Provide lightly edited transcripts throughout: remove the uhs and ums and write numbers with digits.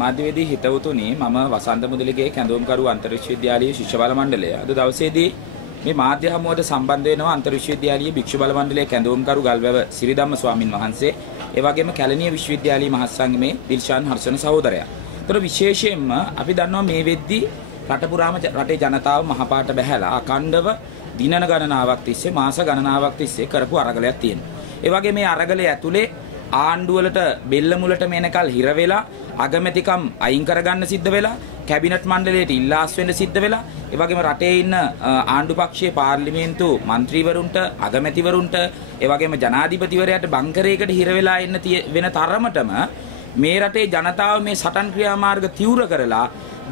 මාධ්‍යවේදී හිතවතුනි මම වසන්ත මුදලිගේ කැඳවුම්කරු අන්තර් විශ්වවිද්‍යාලීය ශිෂ්‍ය බල මණ්ඩලය අද දවසේදී මේ මාධ්‍ය හමුවට සම්බන්ධ වෙනවා අන්තර් විශ්වවිද්‍යාලීය භික්ෂු බල මණ්ඩලයේ කැඳවුම්කරු ගල්වැව සිරිධම්ම ස්වාමින් වහන්සේ ඒ වගේම කැලණිය විශ්වවිද්‍යාලීය මහත්සංගමේ දිල්ෂාන් හර්ෂණ සහෝදරයා. ඒතර විශේෂයෙන්ම අපි දන්නවා මේ වෙද්දී රට පුරාම රටේ ජනතාව මහපාට බැහැලා අකණ්ඩව දින ගණනාවක් තිස්සේ මාස ගණනාවක් තිස්සේ කරපු අරගලයක් තියෙනවා. ඒ වගේ මේ අරගලය ඇතුලේ ආණ්ඩුවලට බෙල්ල මුලට මේනකල් හිර වෙලා අගමැතිකම් අයින් කරගන්න සිද්ධ වෙලා කැබිනට් මණ්ඩලයට ඉල්ලාස් වෙන්න සිද්ධ වෙලා ඒ වගේම රටේ ඉන්න ආණ්ඩු පක්ෂයේ පාර්ලිමේන්තු മന്ത്രിවරුන්ට අගමැතිවරුන්ට ඒ වගේම ජනාධිපතිවරයාට බංකරයකට හිර වෙලා ඉන්න වෙන තරමටම මේ රටේ ජනතාව මේ සටන් ක්‍රියාමාර්ග තීව්‍ර කරලා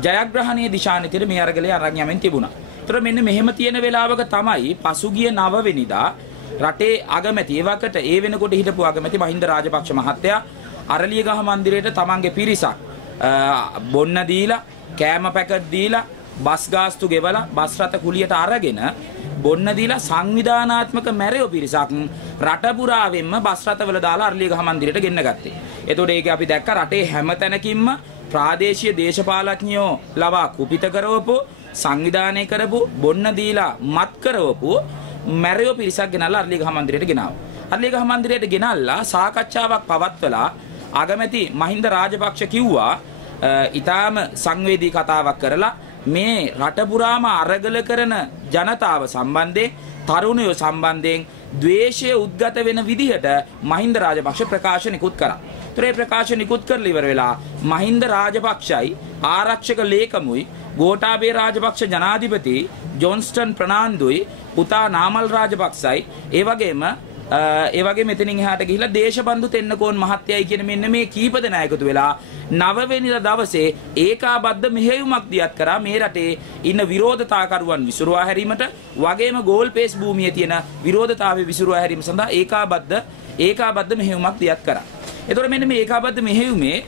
ජයග්‍රහණයේ දිශානිතර මේ අරගලේ අරන් යමින් තිබුණා. ඒතර මෙන්න මෙහෙම තියෙන වෙලාවක තමයි පසුගිය 9 වෙනිදා රටේ අගමැති ඒවකට ඒ වෙනකොට හිටපු අගමැති මහින්ද රාජපක්ෂ මහත්තයා අරලියගහ මන්දිරයට තමන්ගේ පිරිසක් බොන්න දීලා කෑම පැකට් දීලා බස් ගාස්තු ගෙවලා බස් රථ කුලියට අරගෙන බොන්න දීලා සංවිධානාත්මක මැරයෝ පිරිසක් රට පුරාවෙන්ම බස් රථවල දාලා අරලියගහ මන්දිරයට ගෙන්න ගත්තේ. එතකොට ඒක අපි දැක්ක රටේ හැම තැනකින්ම ප්‍රාදේශීය දේශපාලඥයෝ ලවා කුපිත කරවපු සංවිධානය කරපු බොන්න දීලා මත් කරවපු මැරයෝ පිරිසක් ගෙනල්ලා අරලියගහ මන්දිරයට ගෙනාවා. අරලියගහ මන්දිරයට ගෙනල්ලා සාකච්ඡාවක් පවත්වලා අගමැති මහින්ද රාජපක්ෂ කිව්වා ඊටාම සංවේදී කතාවක් කරලා මේ රට පුරාම අරගල කරන ජනතාව සම්බන්ධයෙන් තරුණයෝ සම්බන්ධයෙන් ද්වේෂය උද්ගත වෙන විදිහට මහින්ද රාජපක්ෂ ප්‍රකාශ නිකුත් කරා. ඒ ප්‍රකාශ නිකුත් කරලා ඉවර වෙලා මහින්ද රාජපක්ෂයි ආරක්ෂක ලේකමුයි ගෝඨාභය රාජපක්ෂ ජනාධිපති ජොන්ස්ටන් ප්‍රනාන්දුයි පුතා නාමල් රාජපක්ෂයි ඒ වගේ මෙතනින් එහාට ගිහිල්ලා දේශබන්දු තෙන්නකෝන් මහත්තයයි කියන මෙන්න මේ කීප දෙනා එකතු වෙලා 9 වෙනිදා දවසේ ඒකාබද්ධ මෙහෙයුමක් දියත් කරා මේ රටේ ඉන්න විරෝධතාකරුවන් විසුරුවා හැරීමට වගේම ගෝල් පේස් භූමියේ තියෙන විරෝධතාවය විසුරුවා හැරීම සඳහා ඒකාබද්ධ මෙහෙයුමක් දියත් කරා. එතකොට මෙන්න මේ ඒකාබද්ධ මෙහෙයුමේ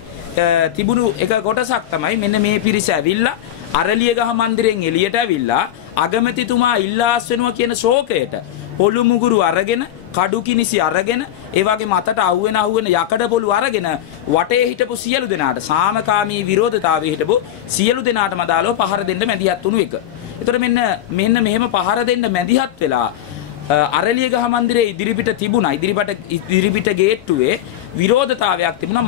තිබුණු එක කොටසක් තමයි මෙන්න මේ පිරිස ඇවිල්ලා අරලියගහ මන්දිරයෙන් එළියට ඇවිල්ලා අගමැතිතුමා ඉල්ලාස් වෙනවා කියන ශෝකයට පොළු මුගුරු අරගෙන කඩු කිනිසි අරගෙන ඒ වගේම අතට අහුවෙන යකඩ පොළු අරගෙන වටේ හිටපු සියලු දෙනාට සාමකාමී විරෝධතාවයේ හිටපු සියලු දෙනාටම දාලව පහර දෙන්න මැදිහත් වුණු එක. ඒතර මෙන්න මෙහෙම පහර දෙන්න මැදිහත් වෙලා අරලියගහ මන්දිරයේ ඉදිරිපිට තිබුණා ඉදිරිපිට ගේට්ටුවේ විරෝධතාවයක් තිබුණා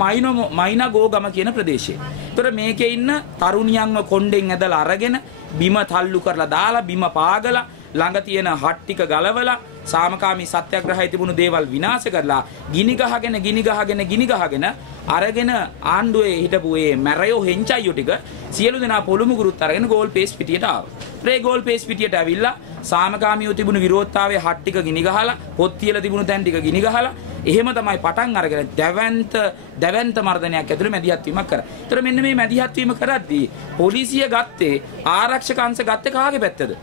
මයිනගෝගම කියන ප්‍රදේශයේ. ඒතර මේකේ ඉන්න තරුණියන්ව කොණ්ඩෙන් ඇදලා අරගෙන බිම තල්ලු කරලා දාලා බිම පාගලා ළඟ තියෙන හට් ටික ගලවලා සාමකාමී සත්‍යග්‍රහය තිබුණු දේවල් විනාශ කරලා ගිනි ගහගෙන අරගෙන ආණ්ඩුවේ හිටපු ඒ මැරයෝ හෙන්චයියෝ ටික සියලු දෙනා පොළු මුගුරුත් අරගෙන ගෝල් පේස් පිටියට ආවා. ඒ ගෝල් පේස් පිටියට ඇවිල්ලා සාමකාමීව තිබුණු විරෝධතාවයේ හට් ටික ගිනි ගහලා පොත් තියලා තිබුණු තැන් ටික ගිනි ගහලා එහෙම තමයි පටන් අරගෙන දැවැන්ත මර්ධනයක් ඇතුළේ මැදිහත් වීමක් කරා. ඒතර මෙන්න මේ මැදිහත් වීම කරද්දී පොලිසිය ගත්තේ ආරක්ෂක අංශ ගත්තේ කාගේ පැත්තද?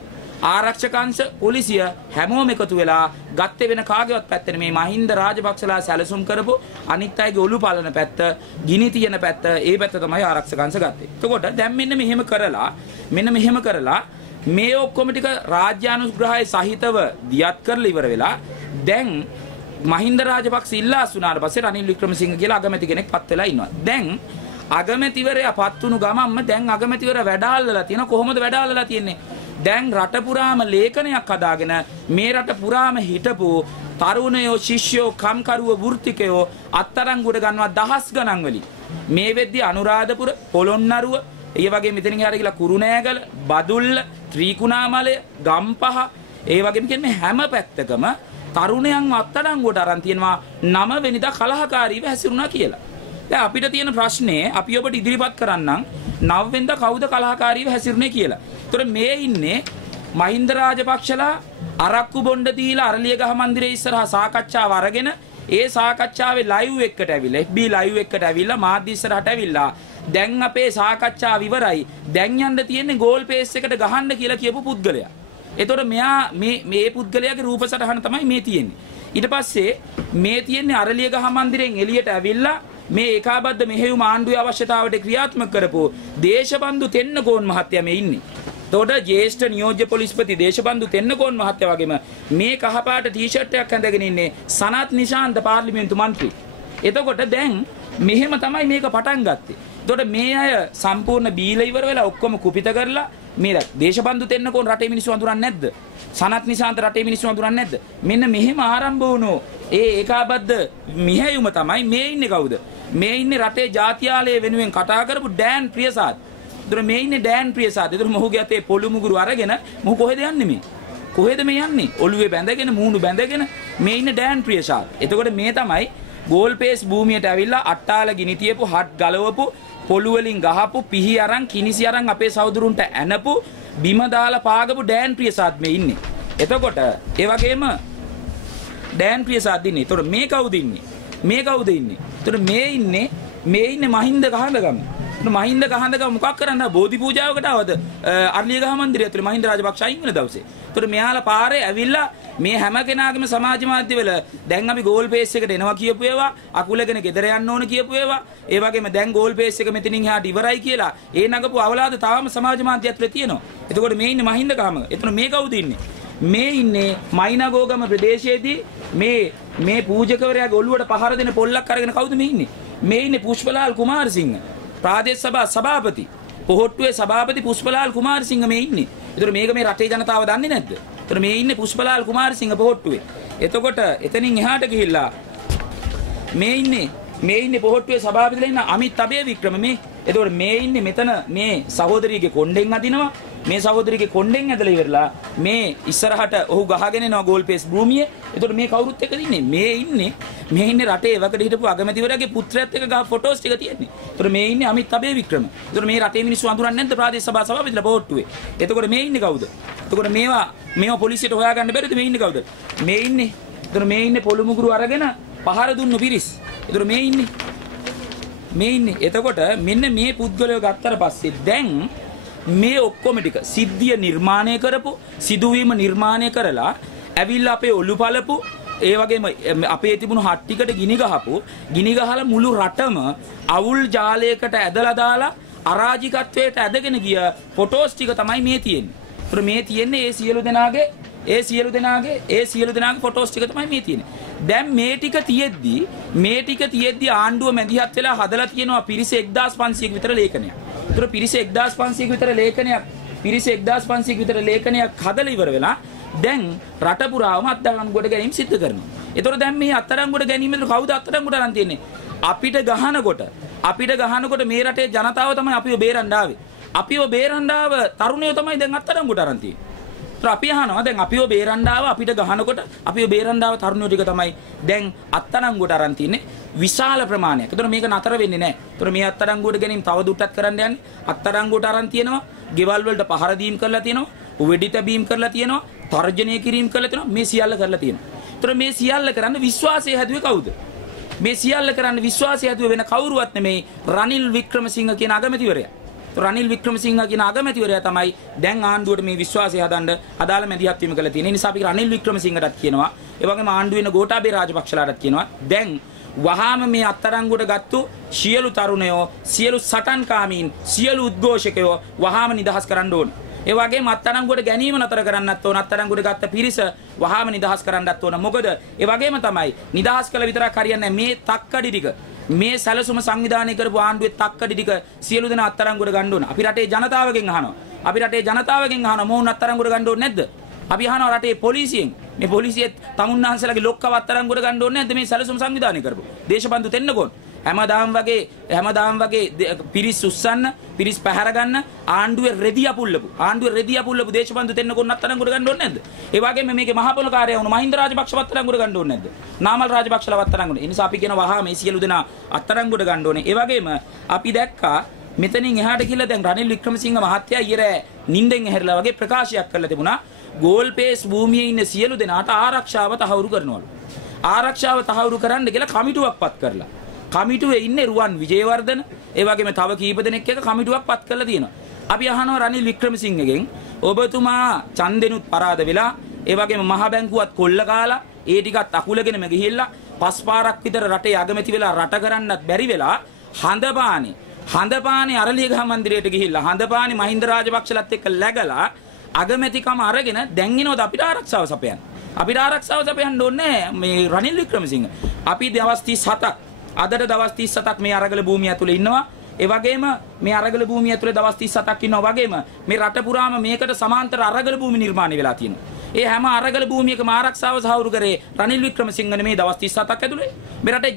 ආරක්ෂක අංශ පොලිසිය හැමෝම එකතු වෙලා ගත්තේ වෙන කාගේවත් පැත්තනේ මේ මහින්ද රාජපක්ෂලා සැලසුම් කරපු අනිත් අයගේ ඔලු පාලන පැත්ත, ගිනි තියෙන පැත්ත, ඒ පැත්ත තමයි ආරක්ෂක අංශ ගත්තේ. එතකොට දැන් මෙන්න මෙහෙම කරලා මේ ඔක්කොම ටික රාජ්‍යානුග්‍රහය සහිතව දියත් කරලා ඉවර වෙලා දැන් මහින්ද රාජපක්ෂ ඉල්ලාස් වුණාට පස්සේ රනිල් වික්‍රමසිංහ කියලා අගමැති කෙනෙක් පත් වෙලා ඉන්නවා. දැන් අගමැතිවරයා පත් වුණු ගමන්ම දැන් අගමැතිවරයා වැඩාල්ලලා තියෙනවා. කොහොමද වැඩාල්ලලා තියෙන්නේ? දැන් රට පුරාම ලේඛනයක් හදාගෙන මේ රට පුරාම හිටපු තරුණයෝ ශිෂ්‍යයෝ කම්කරුවෝ වෘත්තිකයෝ අත්අඩංගුවට ගන්නවා දහස් ගණන් වලින්. මේ වෙද්දී අනුරාධපුර, පොළොන්නරුව, ඒ වගේ මෙතනින් එහාට ගිහලා කුරුණෑගල, බදුල්ල, ත්‍රිකුණාමලය, ගම්පහ, ඒ වගේම කියන්නේ හැම පැත්තකම තරුණයන් අත්අඩංගුවට අරන් තියෙනවා 9 වෙනිදා කලහකාරීව හැසිරුණා කියලා. දැන් අපිට තියෙන ප්‍රශ්නේ අපි ඔබට ඉදිරිපත් කරන්නම් 9 වෙනිදා කවුද කලහකාරීව හැසිරුනේ කියලා. ඒතර මේ ඉන්නේ මහින්ද රාජපක්ෂලා අරක්කු බොණ්ඩ දීලා අරලියගහ මන්දිරයේ ඉස්සරහා සාකච්ඡාව අරගෙන ඒ සාකච්ඡාවේ ලයිව් එකට ඇවිල්ලා FB ලයිව් එකට ඇවිල්ලා මාධ්‍ය ඉස්සරහට ඇවිල්ලා දැන් අපේ සාකච්ඡාව ඉවරයි දැන් යන්න තියෙන්නේ ගෝල් පේස් එකට ගහන්න කියලා කියපු පුද්ගලයා. ඒතකොට මෙයා මේ පුද්ගලයාගේ රූප සටහන තමයි මේ තියෙන්නේ. ඊට පස්සේ මේ තියෙන්නේ අරලියගහ මන්දිරයෙන් එළියට ඇවිල්ලා මේ ඒකාබද්ධ මෙහෙයුම ආණ්ඩුවේ අවශ්‍යතාවට ක්‍රියාත්මක කරපු දේශබන්දු තෙන්නකෝන් මහත්තයා මේ ඉන්නේ. එතකොට ජ්‍යෙෂ්ඨ නියෝජ්‍ය පොලිස්පති දේශබන්දු තෙන්නකෝන් මහත්තයා වගේම මේ කහපාට ටී-ෂර්ට් එකක් ඇඳගෙන ඉන්නේ සනත් නිශාන්ත පාර්ලිමේන්තු මන්ත්‍රී. එතකොට දැන් මෙහෙම තමයි මේක පටන් ගත්තේ. එතකොට මේ අය සම්පූර්ණ බීලා ඉවර වෙලා ඔක්කොම කුපිත කරලා මේ දේශබන්දු දෙන්නකෝන් රටේ මිනිස්සු අඳුරන්නේ නැද්ද? සනත් නිසාන්ත රටේ මිනිස්සු අඳුරන්නේ නැද්ද? මෙන්න මෙහෙම ආරම්භ වුණෝ ඒ ඒකාබද්ධ මිහැයුම තමයි මේ ඉන්නේ කවුද? මේ ඉන්නේ රටේ ජාත්‍යාලය වෙනුවෙන් කතා කරපු ඩෑන් ප්‍රියසාද්. ඒතර මේ ඉන්නේ ඩෑන් ප්‍රියසාද්. ඒතර මොහුගේ අතේ පොළු මුගුරු අරගෙන මොහු කොහෙද යන්නේ මේ? කොහෙද මේ යන්නේ? ඔළුවේ බැඳගෙන මූණු බැඳගෙන මේ ඉන්නේ ඩෑන් ප්‍රියසාද්. එතකොට මේ තමයි ගෝල්පේස් භූමියට ඇවිල්ලා අට්ටාල ගිනි තියපු හට් ගලවපු පොළු වලින් ගහපු පිහි අරන් කිනිසි අරන් අපේ සහෝදරුන්ට ඇනපු බිම දාලා පාගපු ඩෑන් ප්‍රියසාද් මේ ඉන්නේ. එතකොට ඒ වගේම ඩෑන් ප්‍රියසාද් ඉන්නේ. එතකොට මේ කවුද ඉන්නේ? මේ කවුද ඉන්නේ? එතකොට මේ ඉන්නේ මහින්ද කහඳගම. මහින්ද කහඳගම මොකක් කරන්න බෝධි පූජාවකට ආවද? අර්ලියගහ මන්දිරය ඇතුලේ මහින්ද රාජපක්ෂ අයින් වෙන දවසේ. එතකොට මෙයාලා පාරේ ඇවිල්ලා මේ හැම කෙනාගේම සමාජ මාධ්‍යවල දැන් අපි ගෝල් පේස් එකට එනවා කියපු ඒවා අකුලගෙන ගෙදර යන්න ඕන කියපු ඒවා ඒ වගේම දැන් ගෝල් පේස් එක මෙතනින් එහාට ඉවරයි කියලා ඒ නගපු අවලාද තාම සමාජ මාධ්‍ය ඇතුලේ තියෙනවා. එතකොට මේ ඉන්නේ මහින්ද කහම. එතන මේ කවුද ඉන්නේ? මේ ඉන්නේ මයිනගෝගම ප්‍රදේශයේදී මේ පූජකවරයාගේ ඔළුවට පහර දෙන පොල්ලක් අරගෙන කවුද මේ ඉන්නේ? මේ ඉන්නේ පුෂ්පලාල් කුමාරසිංහ ප්‍රාදේශ සභා සභාපති. පොහොට්ටුවේ සභාපති පුෂ්පලාල් කුමාරසිංහ මේ ඉන්නේ. ඒතර මේක මේ රටේ ජනතාව දන්නේ නැද්ද? ඒතර මේ ඉන්නේ පුෂ්පලාල් කුමාරසිංහ පොහොට්ටුවේ. එතකොට එතනින් එහාට ගිහිල්ලා මේ ඉන්නේ පොහොට්ටුවේ සභාපතිලා ඉන්න අමිත් අබේවික්‍රම මේ. එතකොට මේ ඉන්නේ මෙතන මේ සහෝදරියගේ කොණ්ඩෙන් අදිනවා. මේ සහෝදරියගේ කොණ්ඩෙන් ඇදලා ඉවරලා මේ ඉස්සරහට ඔහු ගහගෙන එනවා ගෝල්පේස් භූමියේ. එතකොට මේ කවුරුත් එක්කද ඉන්නේ? මේ ඉන්නේ රටේ එවකට හිටපු අගමැතිවරයාගේ පුත්‍රයාත් එක්ක ගහ ෆොටෝස් ටික තියෙන්නේ. එතකොට මේ ඉන්නේ අමිත් අබේවික්‍රම. එතකොට මේ රටේ මිනිස්සු අඳුරන්නේ නැද්ද ප්‍රාදේශ සභා සභාපතිලා පොහොට්ටුවේ? එතකොට මේ ඉන්නේ කවුද? එතකොට මේවා පොලිසියට හොයාගන්න බැරිද? මේ ඉන්නේ කවුද? එතකොට මේ ඉන්නේ පොළු මුගුරු අරගෙන පහර දුන්නු පිරිස්. එතකොට මේ ඉන්නේ. එතකොට මෙන්න මේ පුද්ගලයෝ ගත්තට පස්සේ දැන් මේ ඔක්කොම ටික සිද්ධිය නිර්මාණය කරපු සිදුවීම නිර්මාණය කරලා ඇවිල්ලා අපේ ඔලු පළපු ඒ වගේම අපේ තිබුණු හත් ටිකට ගිනි ගහලා මුළු රටම අවුල් ජාලයකට ඇදලා දාලා අරාජිකත්වයට ඇදගෙන ගිය ෆොටෝස් ටික තමයි මේ තියෙන්නේ. ඒතර මේ තියෙන්නේ ඒ සියලු දෙනාගේ ෆොටෝස් ටික තමයි මේ තියෙන්නේ. දැන් මේ ටික තියෙද්දි ආණ්ඩුව මැදිහත් වෙලා හදලා තියෙනවා පිරිස 1500ක විතර ලේඛනයක්. ඒතර පිරිස 1500ක විතර ලේඛනයක් හදලා ඉවර වෙලා දැන් රට පුරාම අත්අඩංගුවට ගැනීම සිද්ධ කරනවා. ඒතර දැන් මේ අත්අඩංගුවට ගැනීමෙන් කවුද අත්අඩංගුවට අරන් තියන්නේ? අපිට ගහනකොට මේ රටේ ජනතාව තමයි අපිව බේරන්න ආවේ. අපිව බේරන්න ආව තරුණයෝ තමයි දැන් අත්අඩංගුවට අරන් තියෙන්නේ. ඒතර අපි අහනවා දැන් අපිව බේරන්න ආව අපිට ගහනකොට අපිව බේරන්න ආව තරුණයෝ ටික තමයි දැන් අත්අඩංගුවට අරන් තියන්නේ විශාල ප්‍රමාණයක්. ඒතර මේක නතර වෙන්නේ නැහැ. ඒතර මේ අත්අඩංගුවට ගැනීම තව දුරටත් කරන්න යන්නේ. අත්අඩංගුවට අරන් තියෙනවා. ගෙවල් වලට පහර දීම් කරලා තියෙනවා. වෙඩි තැබීම් කරලා තියෙනවා. තර්ජනය කිරීම කරලා තියෙනවා. මේ සියල්ල කරලා තියෙනවා. ඒතර මේ සියල්ල කරන්න විශ්වාසය හැදුවේ කවුද? මේ සියල්ල කරන්න විශ්වාසය හැදුවේ වෙන කවුරුවත් නෙමෙයි රනිල් වික්‍රමසිංහ කියන අගමැතිවරයා. රනිල් වික්‍රමසිංහ කියන අගමැතිවරයා තමයි දැන් ආණ්ඩුවට මේ විශ්වාසය හදන්න අදාළ මැදිහත් වීම කළා තියෙන නිසා අපි රනිල් වික්‍රමසිංහටත් කියනවා ඒ වගේම ආණ්ඩුවේ ඉන්න ගෝඨාභය රාජපක්ෂලාටත් කියනවා දැන් වහාම මේ අත්අඩංගුවට ගත්තු සියලු තරුණයෝ සියලු සටන්කාමීන් සියලු උද්ඝෝෂකයෝ වහාම නිදහස් කරන්න ඕන. ඒ වගේම අත්අඩංගුවට ගැනීම නතර කරන්නත් ඕන. අත්අඩංගුවට ගත්ත පිරිස වහාම නිදහස් කරන්නත් ඕන. මොකද ඒ වගේම තමයි නිදහස් කළ විතරක් හරියන්නේ මේ තක්කඩි ටික මේ සැලසුම සංවිධානය කරපු ආණ්ඩුවේ තක්කඩි ටික සියලු දෙනා අත්අඩංගුවට ගන්න ඕන. අපි රටේ ජනතාවගෙන් අහනවා මොවුන් අත්අඩංගුවට ගන්න ඕනේ නැද්ද? අපි අහනවා රටේ පොලිසියෙන් මේ පොලිසියත් තමුන්නාන්සලාගේ ලොක්කව අත්අඩංගුවට ගන්න ඕනේ නැද්ද මේ සැලසුම් සංවිධානය කරපු දේශබන්දු දෙන්නකොන් හැමදාම වගේ පිරිස් උස්සන්න පිරිස් පැහැර ගන්න ආණ්ඩුවේ රෙදි අපුල්ලපු දේශබන්දු දෙන්නකොන් අත්අඩංගුවට ගන්න ඕනේ නැද්ද? ඒ වගේම මේකේ මහපොළ කාර්යය වුණ මහින්ද රාජපක්ෂ අත්අඩංගුවට ගන්න ඕනේ නැද්ද? නාමල් රාජපක්ෂලා අත්අඩංගුවට. ඒ නිසා අපි කියන වහා මේ සියලු දෙනා අත්අඩංගුවට ගන්න ඕනේ. ඒ වගේම අපි දැක්කා මෙතනින් එහාට කියලා දැන් රනිල් වික්‍රමසිංහ මහත්තයා ඊයේ නිින්දෙන් ඇහැරිලා වගේ ප්‍රකාශයක් කරලා තිබුණා ගෝල්පේස් භූමියේ ඉන්න සියලු දෙනාට ආරක්ෂාව තහවුරු කරනවලු. ආරක්ෂාව තහවුරු කරන්න කියලා කමිටුවක් පත් කරලා. කමිටුවේ ඉන්නේ රුවන් විජේවර්ධන ඒ වගේම තව කීප දෙනෙක් එක්ක කමිටුවක් පත් කරලා තියෙනවා. අපි අහනවා රනිල් වික්‍රමසිංහගෙන් ඔබතුමා ඡන්දෙනුත් පරාද වෙලා ඒ වගේම මහ බැංකුවත් කොල්ල කාලා ඒ ටිකත් අකුලගෙනම ගිහිල්ලා පස් පාරක් විතර රටේ අගමැති වෙලා රට කරන්නත් බැරි වෙලා හඳපානේ අරලියගහ මන්දිරයට ගිහිල්ලා හඳපානේ මහින්ද රාජපක්ෂලත් එක්ක läගලා අගමැතිකම අරගෙන දැන් එනවද අපිට ආරක්ෂාව සපයන්න. අපිට ආරක්ෂාව සපයන්න ඕනේ මේ රනිල් වික්‍රමසිංහ. අපි දවස් 37ක් අදට දවස් 37ක් මේ අරගල භූමිය ඇතුලේ ඉන්නවා. ඒ වගේම මේ අරගල භූමිය ඇතුලේ දවස් 37ක් ඉන්නවා වගේම මේ රට පුරාම මේකට සමාන්තර අරගල භූමි නිර්මාණය වෙලා තියෙනවා. ඒ හැම අරගල භූමියකම ආරක්ෂාව සහවුරු කරේ රනිල් වික්‍රමසිංහ මේ දවස් 37ක් ඇතුලේ. මේ රටේ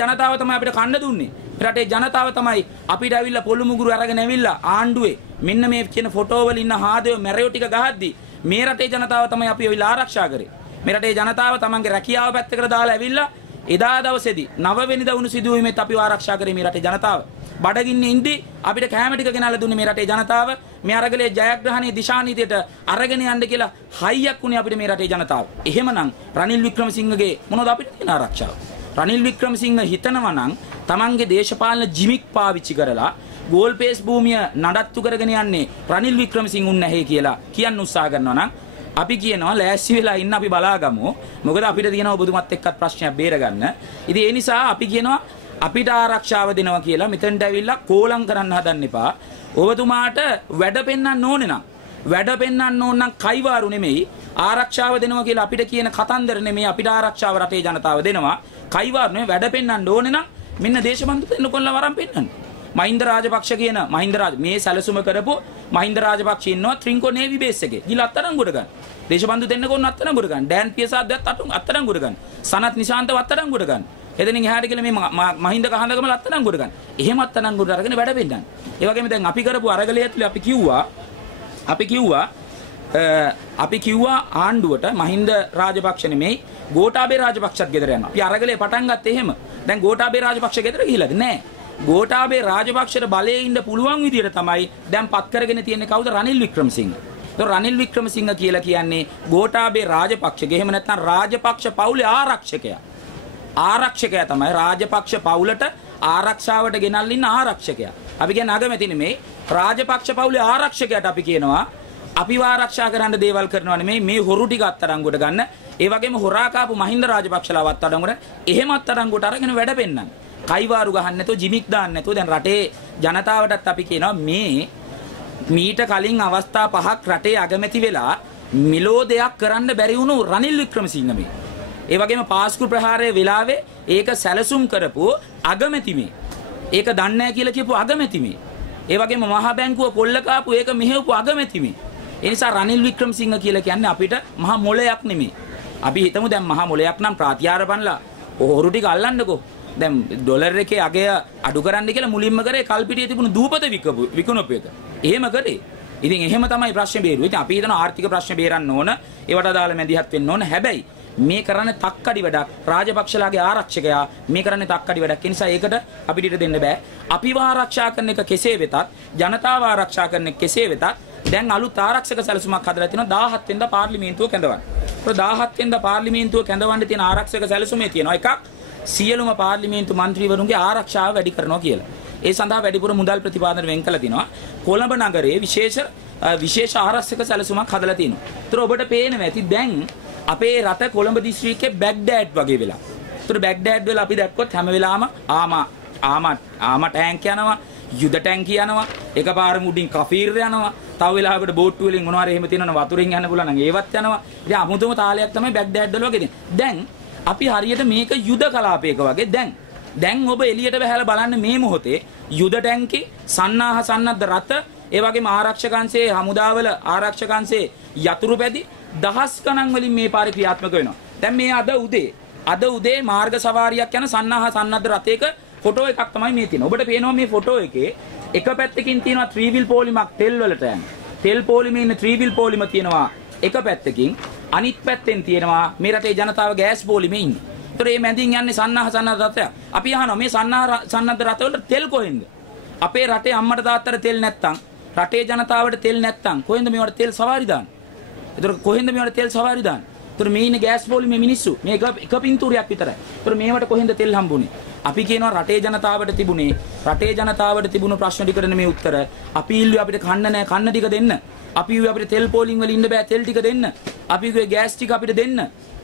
ජනතාව තමයි අපිට කන්න දුන්නේ. මේ රටේ ජනතාව තමයි අපිට ඇවිල්ලා පොළු මුගුරු අරගෙන ඇවිල්ලා ආණ්ඩුවේ මෙන්න මේ කියන ෆොටෝ වල ඉන්න හාදේව මැරයෝ ටික ගහද්දි මේ රටේ ජනතාව තමයි අපි ඇවිල්ලා ආරක්ෂා කරේ. මේ රටේ ජනතාව තමන්ගේ රැකියාව පැත්තකට දාලා ඇවිල්ලා එදා දවසේදී 9 වෙනිදා වුණු සිදුවීමෙත් අපිව ආරක්ෂා කරේ මේ රටේ ජනතාව. බඩගින්නේ ඉඳි අපිට කැම ටික ගෙනල්ලා දුන්නේ මේ රටේ ජනතාව. මේ අරගලේ ජයග්‍රහණයේ දිශානීතියට අරගෙන යන්න කියලා හයියක් උනේ අපිට මේ රටේ ජනතාව. එහෙමනම් රනිල් වික්‍රමසිංහගේ මොනවද අපිට තියෙන ආරක්ෂාව? රනිල් වික්‍රමසිංහ හිතනවා නම් තමන්ගේ දේශපාලන ජිමික් පාවිච්චි කරලා ගෝල්පේස් භූමිය නඩත්තු කරගෙන යන්නේ රනිල් වික්‍රමසිංහ උන් නැහැ කියලා කියන්න උත්සාහ කරනවා නම් අපි කියනවා ලෑස්ති වෙලා ඉන්න අපි බලාගමු. මොකද අපිට තියෙනවා ඔබතුමත් එක්කත් ප්‍රශ්නයක් බේරගන්න. ඉතින් ඒ නිසා අපි කියනවා අපිට ආරක්ෂාව දෙනවා කියලා මෙතෙන්ට ඇවිල්ලා කෝලම් කරන්න හදන්න එපා. ඔබතුමාට වැඩ පෙන්වන්න ඕනේ නම් කයිවාරු නෙමෙයි ආරක්ෂාව දෙනවා කියලා අපිට කියන කතන්දර නෙමෙයි අපිට ආරක්ෂාව රටේ ජනතාව දෙනවා. කයිවාරු නෙමෙයි වැඩ පෙන්වන්න ඕනේ නම් මෙන්න දේශබන්දු දෙන්න කොල්ල වරන් පෙන්වන්න. මහින්ද රාජපක්ෂ කියන මේ සැලසුම කරපු මහින්ද රාජපක්ෂ ඉන්නවා ත්‍රිංකෝ නේවි බේස් එකේ. ගිහලා අත්අඩංගුවට ගන්න. දේශබන්දු දෙන්න කොන්න අත්අඩංගුවට ගන්න. ඩෑන් පියසාද්දත් අත්අඩංගුවට ගන්න. සනත් නිශාන්තව අත්අඩංගුවට ගන්න. එතනින් එහාට ගිහලා මේ මහින්ද කහඳගම අත්අඩංගුවට ගන්න. එහෙම අත්අඩංගුවට අරගෙන වැඩ පෙන්නන්න. ඒ වගේම දැන් අපි කරපු අරගලය ඇතුලේ අපි කිව්වා ආණ්ඩුවට මහින්ද රාජපක්ෂ නෙමෙයි ගෝඨාභය රාජපක්ෂත් ගෙදර යනවා. අපි අරගලේ පටන් ගත්තේ එහෙම. දැන් ගෝඨාභය රාජපක්ෂ ගෙදර ගිහිලාද? නෑ. ගෝඨාභය රාජපක්ෂට බලයේ ඉන්න පුළුවන් විදියට තමයි දැන් පත් කරගෙන තියෙන්නේ කවුද? රනිල් වික්‍රමසිංහ. ඒතොර රනිල් වික්‍රමසිංහ කියලා කියන්නේ ගෝඨාභය රාජපක්ෂගේ එහෙම නැත්නම් රාජපක්ෂ පවුලේ ආරක්ෂකයා. ආරක්ෂකයා තමයි රාජපක්ෂ පවුලට ආරක්ෂාවට ගෙනල්ලා ඉන්න ආරක්ෂකයා. අපි කියන්නේ අගමැති නෙමෙයි රාජපක්ෂ පවුලේ ආරක්ෂකයාට අපි කියනවා අපිව ආරක්ෂා කරන්න දේවල් කරනවා නෙමෙයි මේ හොරු ටික අත්අඩංගුවට ගන්න. ඒ වගේම හොරා කාපු මහින්ද රාජපක්ෂලාව අත්අඩංගුවට එහෙම අත්අඩංගුවට අරගෙන වැඩ පෙන්නන්න. කයිවාරු ගහන්න නැතුව ජිමික් දාන්න නැතුව දැන් රටේ ජනතාවටත් අපි කියනවා මේ මීට කලින් අවස්ථා 5ක් රටේ අගමැති වෙලා මිලෝ දෙයක් කරන්න බැරි වුණු රනිල් වික්‍රමසිංහ මේ. ඒ වගේම පාස්කු ප්‍රහාරයේ වෙලාවේ ඒක සැලසුම් කරපු අගමැති මේ. ඒක දන්නේ නැහැ කියලා කියපු අගමැති මේ. ඒ වගේම මහා බැංකුව පොල්ල කාපු ඒක මෙහෙවපු අගමැති මේ. ඒ නිසා රනිල් වික්‍රමසිංහ කියලා කියන්නේ අපිට මහා මොලයක් නෙමෙයි. අපි හිතමු දැන් මහා මොලයක් නම් ප්‍රාතිහාර පන්ලා ඔහොරු ටික අල්ලන්නකෝ. දැන් ඩොලර් එකේ අගය අඩු කරන්න කියලා මුලින්ම කරේ කල්පිටියේ තිබුණු දූපත විකුණපු එක. එහෙම කරේ. ඉතින් එහෙම තමයි ප්‍රශ්නේ බේරුවේ. ඉතින් අපි හිතන ආර්ථික ප්‍රශ්න බේරන්න ඕන. ඒවට අදාළ මැදිහත් වෙන්න ඕන. හැබැයි මේ කරන්නේ තක්කඩි වැඩක්. රාජපක්ෂලාගේ ආරක්ෂකයා මේ කරන්නේ තක්කඩි වැඩක්. ඒ නිසා ඒකට අපිට ඉඩ දෙන්න බෑ. අපිව ආරක්ෂා කරන එක කෙසේ වෙතත්, ජනතාව ආරක්ෂා කරන එක කෙසේ වෙතත් දැන් අලුත් ආරක්ෂක සැලසුමක් හදලා තිනවා 17 වෙනිදා පාර්ලිමේන්තුව කැඳවන්න. ඒක 17 වෙනිදා පාර්ලිමේන්තුව කැඳවන්න තියෙන ආරක්ෂක සැලසුමේ තියෙනවා එකක් සියලුම පාර්ලිමේන්තු මන්ත්‍රීවරුන්ගේ ආරක්ෂාව වැඩි කරනවා කියලා. ඒ සඳහා වැඩිපුර මුදල් ප්‍රතිපාදන වෙන් කළා තිනවා. කොළඹ නගරයේ විශේෂ ආරක්ෂක සැලසුමක් හදලා තිනවා. ඒතර ඔබට පේනවා ඇති දැන් අපේ රට කොළඹ දිස්ත්‍රික්කයේ බැග්ඩෑඩ් වගේ වෙලා. ඒතර බැග්ඩෑඩ් වල අපි දැක්කොත් හැම වෙලාවම ආමා ටැංක් යනවා, යුද ටැංක් යනවා, එකපාරම උඩින් කෆීර් යනවා. තව වෙලාවකට බෝට්ටු වලින් මොනවාරි එහෙම තියෙනවනේ වතුරෙන් යන්න පුළුවන් නම් ඒවත් යනවා. ඉතින් අමුතුම තාලයක් තමයි බැග්ඩෑඩ් වල වගේ තියෙන්නේ. දැන් අපි හරියට මේක යුද කලාපයක වගේ දැන් ඔබ එළියට බහලා බලන්න මේ මොහොතේ යුද ටැංකි සන්නද්ධ රථ ඒ වගේම ආරක්ෂකංශයේ හමුදාවල ආරක්ෂකංශයේ යතුරු පැදි දහස් ගණන් වලින් මේ පාරේ ක්‍රියාත්මක වෙනවා. දැන් මේ අද උදේ මාර්ග සවාරියක් යන සන්නද්ධ රථයක ෆොටෝ එකක් තමයි මේ තියෙන්නේ. ඔබට පේනවා මේ ෆොටෝ එකේ එක පැත්තකින් තියෙනවා ත්‍රිවිල් පොලිමක් තෙල් වලට යන. තෙල් පොලිමේ ඉන්න ත්‍රිවිල් පොලිම තියෙනවා එක පැත්තකින් අනිත් පැත්තෙන් තියෙනවා මේ රටේ ජනතාව ගෑස් පොලිමේ ඉන්නේ. ඒතර මේ මැදින් යන්නේ සන්නද්ධ රථය. අපි අහනවා මේ සන්නද්ධ රථවල තෙල් කොහෙන්ද? අපේ රටේ අම්මට තාත්තට තෙල් නැත්තම් රටේ ජනතාවට තෙල් නැත්තම් කොහෙන්ද මේවට තෙල් සවාරි දාන්නේ? ඒතර කොහෙන්ද මේවට තෙල් සවාරි දාන්නේ? ඒතර මේ ඉන්නේ ගෑස් පොලිමේ මිනිස්සු. මේ එක පින්තූරයක් විතරයි. ඒතර මේවට කොහෙන්ද තෙල් හම්බුනේ? අපි කියනවා රටේ ජනතාවට තිබුණු ප්‍රශ්න ටිකට නෙමේ උත්තර. අපි ඉල්ලුවේ අපිට කන්න නැහැ, කන්න ටික දෙන්න. අපි ඉල්ලුවේ අපිට තෙල් පොලින් වල ඉන්න බෑ, තෙල් ටික දෙන්න. අපි කිව්වේ ගෑස් ටික අපිට දෙන්න.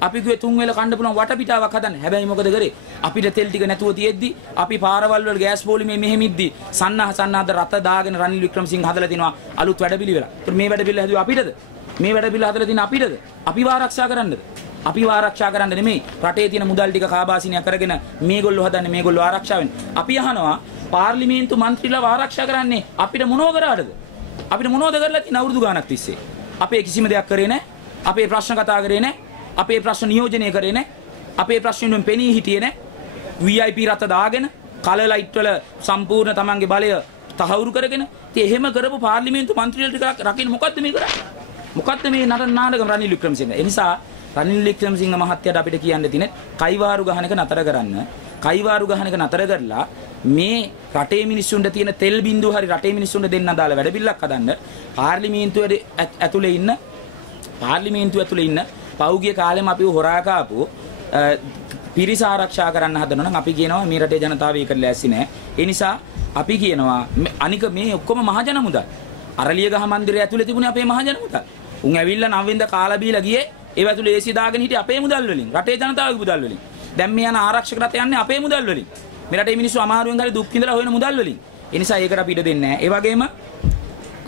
අපි කිව්වේ තුන් වේල කන්න පුළුවන් වටපිටාවක් හදන්න. හැබැයි මොකද කරේ? අපිට තෙල් ටික නැතුව තියෙද්දි අපි පාරවල් වල ගෑස් පොලිමේ මෙහෙමිද්දි සන්නද්ධ රථ දාගෙන රනිල් වික්‍රමසිංහ හදලා තිනවා අලුත් වැඩපිළිවෙල. ඒත් මේ වැඩපිළිවෙල හැදුවේ අපිටද? මේ වැඩපිළිවෙල හදලා තින අපිටද? අපිව ආරක්ෂා කරන්නද? අපි ආරක්ෂා කරන්න නෙමෙයි රටේ තියෙන මුදල් ටික කාබාසිනිය කරගෙන මේගොල්ලෝ හදන්නේ මේගොල්ලෝ ආරක්ෂා වෙන්නේ. අපි අහනවා පාර්ලිමේන්තු මන්ත්‍රීලාව ආරක්ෂා කරන්නේ අපිට මොනව කරාටද? අපිට මොනවද කරලා තියෙන අවුරුදු ගාණක් තිස්සේ? අපේ කිසිම දෙයක් කරේ නැහැ. අපේ ප්‍රශ්න කතා කරේ නැහැ. අපේ ප්‍රශ්න නියෝජනය කරේ නැහැ. අපේ ප්‍රශ්න වලින් පෙනී හිටියේ නැහැ. VIP රට දාගෙන කලර් ලයිට් වල සම්පූර්ණ තමන්ගේ බලය තහවුරු කරගෙන ඉතින් එහෙම කරපු පාර්ලිමේන්තු මන්ත්‍රීවරු ටික රකින්න මොකද්ද මේ කරන්නේ? මොකද්ද මේ නටන නාටකම් රනිල් වික්‍රමසිංහ? ඒ නිසා රනිල් වික්‍රමසිංහ මහත්තයාට අපිට කියන්න තියෙන්නේ කයිවාරු ගහන එක නතර කරන්න. කයිවාරු ගහන එක නතර කරලා මේ රටේ මිනිස්සුන්ට තියෙන තෙල් බින්දුව හරි රටේ මිනිස්සුන්ට දෙන්න අදාළ වැඩ පිළිලක් හදන්න පාර්ලිමේන්තුවේ ඇතුලේ ඉන්න පෞගිය කාලෙම අපිව හොරා කාපු පිරිස ආරක්ෂා කරන්න හදනවා නම් අපි කියනවා මේ රටේ ජනතාව ඒකට ලෑස්ති නැහැ. ඒ නිසා අපි කියනවා අනික මේ ඔක්කොම මහජන මුදල්. අරලියගහ මන්දිරය ඇතුලේ තිබුණේ අපේ මහජන මුදල්. උන් ඇවිල්ලා 9 වෙනිදා කාලා බීලා ගියේ ඒව ඇතුලේ AC දාගෙන හිටියේ අපේ මුදල් වලින්. රටේ ජනතාවගේ මුදල් වලින්. දැන් මේ යන ආරක්ෂක රට යන්නේ අපේ මුදල් වලින්. මේ රටේ මිනිස්සු අමාරුවෙන් හරි දුක් විඳලා හොයන මුදල් වලින්. ඒ නිසා ඒකට අපි ඉඩ දෙන්නේ නැහැ. ඒ වගේම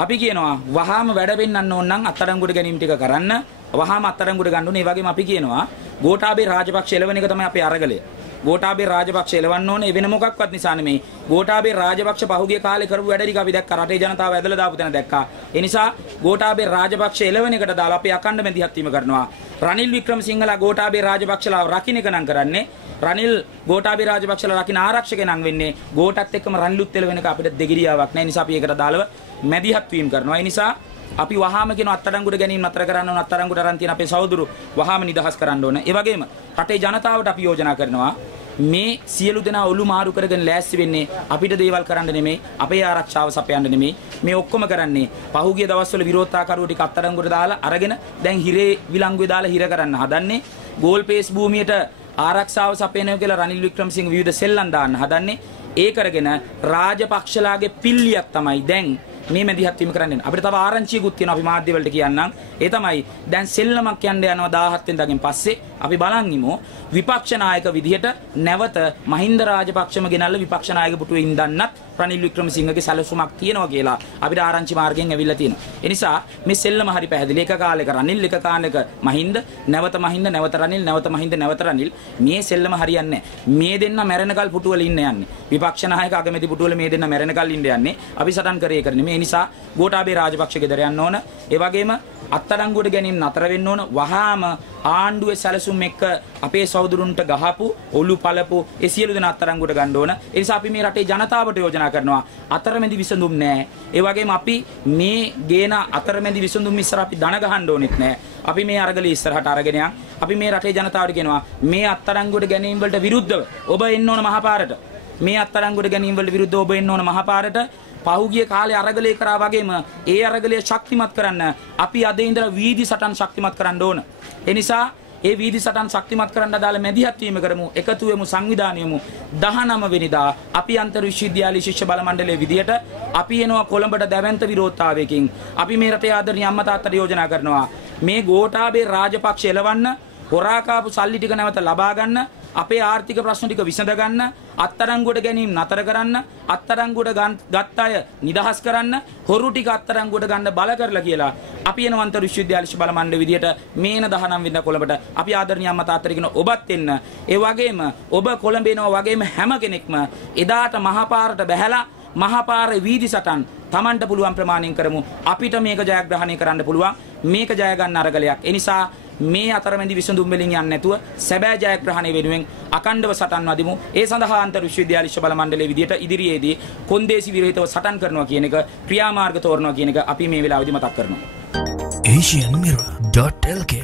අපි කියනවා වහාම වැඩ වෙන්නන්න ඕන නම් අත්අඩංගුවට ගැනීම ටික කරන්න. වහාම අත්අඩංගුවට ගන්න ඕනේ. ඒ වගේම අපි කියනවා ගෝඨාභය රාජපක්ෂ එළවෙන එක තමයි අපේ අරගලය. ගෝඨාභය රාජපක්ෂ එළවන්න ඕනේ වෙන මොකක්වත් නිසා නෙමෙයි. ගෝඨාභය රාජපක්ෂ පහුගිය කාලේ කරපු වැඩ ටික අපි දැක්කා. රටේ ජනතාව ඇදලා දාපු තැන දැක්කා. ඒ නිසා ගෝඨාභය රාජපක්ෂ එළවෙන එකට දාලා අපි අකණ්ඩ මැදිහත් වීම කරනවා. රනිල් වික්‍රමසිංහලා ගෝඨාභය රාජපක්ෂලා රකින්න එක නම් කරන්නේ. රනිල් ගෝඨාභය රාජපක්ෂලා රකින්න ආරක්ෂකෙක් නම් වෙන්නේ. ගෝඨත් එක්කම රනිලුත් එළවෙන එක අපිට දෙගිරියාවක් නැහැ. නිසා අපි ඒකට දාලව මැදිහත් වීම කරනවා. ඒ නිසා අපි වහාම කියන අත්අඩංගුවට ගැනීම නතර කරන්න ඕන. අත්අඩංගුවට අරන් තියෙන අපේ සහෝදරු වහාම නිදහස් කරන්න ඕන. ඒ වගේම රටේ ජනතාවට අපි යෝජනා කරනවා මේ සියලු දෙනා ඔලු මාරු කරගෙන ලෑස්ති වෙන්නේ අපිට දේවල් කරන්න නෙමෙයි, අපේ ආරක්ෂාව සපයන්න නෙමෙයි. මේ ඔක්කොම කරන්නේ පහුගිය දවස්වල විරෝධතාකරුවෝ ටික අත්අඩංගුවට දාලා අරගෙන දැන් හිරේ විලංගුවේ දාලා හිර කරන්න හදන්නේ. ගෝල් පේස් භූමියට ආරක්ෂාව සපයනවා කියලා රනිල් වික්‍රමසිංහ විවිධ සෙල්ලම් දාන්න හදන්නේ. ඒ කරගෙන රාජපක්ෂලාගේ පිල්ලියක් තමයි දැන් මේ මැදිහත් වීම කරන්නේ. අපිට තව ආරංචියකුත් තියෙනවා අපි මාධ්‍ය වලට කියන්නම්. ඒ තමයි දැන් සෙල්ලමක් යන්න යනවා 17 වෙනිදාගෙන් පස්සේ අපි බලන් ඉමු විපක්ෂ නායක විදිහට නැවත මහින්ද රාජපක්ෂම ගෙනල්ලා විපක්ෂ නායක පුටුවේ ඉඳන්නත් රනිල් වික්‍රමසිංහගේ සැලසුමක් තියෙනවා කියලා අපිට ආරංචි මාර්ගයෙන් ඇවිල්ලා තියෙනවා. ඒ නිසා මේ සෙල්ලම හරි පැහැදිලි. එක කාලයක රනිල්, එක කාලයක මහින්ද, නැවත මහින්ද, නැවත රනිල්, නැවත මහින්ද, නැවත රනිල්. මේ සෙල්ලම හරියන්නේ නැහැ. මේ දෙන්න මැරෙනකල් පුටුවල ඉන්න යන්නේ. විපක්ෂ නායක අගමැති පුටුවල මේ දෙන්න මැරෙනකල් ඉන්න යන්නේ. අපි සටන් කරේ කරන්නේ. මේ නිසා ගෝඨාභය රාජපක්ෂ ගෙදර යන්න ඕන. ඒ වගේම අත්අඩංගුවට ගැනීම නතර වෙන්න ඕන. වහාම ආණ්ඩුවේ සැලසුම් එක්ක අපේ සහෝදරුන්ට ගහපු ඔලු පළපු ඒ සියලු දෙනා අත්අඩංගුවට ගන්න ඕන. ඒ නිසා අපි මේ රටේ ජනතාවට යෝජනා කරනවා අතරමැදි විසඳුම් නැහැ. ඒ වගේම අපි මේ ගේන අතරමැදි විසඳුම් ඉස්සර අපි දන ගහන්න ඕනෙත් නැහැ. අපි මේ අරගල ඉස්සරහට අරගෙන යන්. අපි මේ රටේ ජනතාවට කියනවා මේ අත්අඩංගුවට ගැනීම වලට විරුද්ධව ඔබ එන්න ඕන මහපාරට. මේ අත්අඩංගුවට ගැනීම වලට විරුද්ධව ඔබ එන්න ඕන මහපාරට. පහුගිය කාලේ අරගලේ කරා වගේම ඒ අරගලය ශක්තිමත් කරන්න අපි අද ඉඳලා වීදි සටන් ශක්තිමත් කරන්න ඕන. ඒ නිසා ඒ වීදි සටන් ශක්තිමත් කරන්න අදාළ මැදිහත් වීම කරමු. එකතු වෙමු, සංවිධානය වෙමු. 19 වෙනිදා අපි අන්තර් විශ්වවිද්‍යාලීය ශිෂ්‍ය බල මණ්ඩලයේ විදියට අපි එනවා කොළඹට දැවැන්ත විරෝධතාවයකින්. අපි මේ රටේ ආදරණීය අම්මා තාත්තට යෝජනා කරනවා මේ ගෝඨාභය රාජපක්ෂ එලවන්න, හොරා කාපු සල්ලි ටික නැවත ලබා ගන්න, අපේ ආර්ථික ප්‍රශ්න ටික විසඳ ගන්න, අත්අඩංගුවට ගැනීම නතර කරන්න, අත්අඩංගුවට ගත්ත අය නිදහස් කරන්න, හොරු ටික අත්අඩංගුවට ගන්න බල කරලා කියලා අපි එන අන්තර් විශ්වවිද්‍යාලීය බල මණ්ඩල විදියට මේන 19 වෙනිදා කොළඹට අපි ආදරණීය අම්මා තාත්තට කියන ඔබත් එන්න. ඒ වගේම ඔබ කොළඹ එනවා වගේම හැම කෙනෙක්ම එදාට මහපාරට බැහැලා මහපාරේ වීදි සටන් Tamanට පුළුවන් ප්‍රමාණයෙන් කරමු. අපිට මේක ජයග්‍රහණය කරන්න පුළුවන්. මේක ජය ගන්න අරගලයක්. ඒ නිසා මේ අතරමැදි විසඳුම් වලින් යන්නේ නැතුව සැබෑ ජයග්‍රහණය වෙනුවෙන් අකණ්ඩව සටන් වදිමු. ඒ සඳහා අන්තර් විශ්වවිද්‍යාලීය බල මණ්ඩලයේ විදියට ඉදිරියේදී කොන්දේසි විරහිතව සටන් කරනවා කියන එක, ක්‍රියාමාර්ග තෝරනවා කියන එක අපි මේ වෙලාවේදී මතක් කරනවා. asianmirror.lk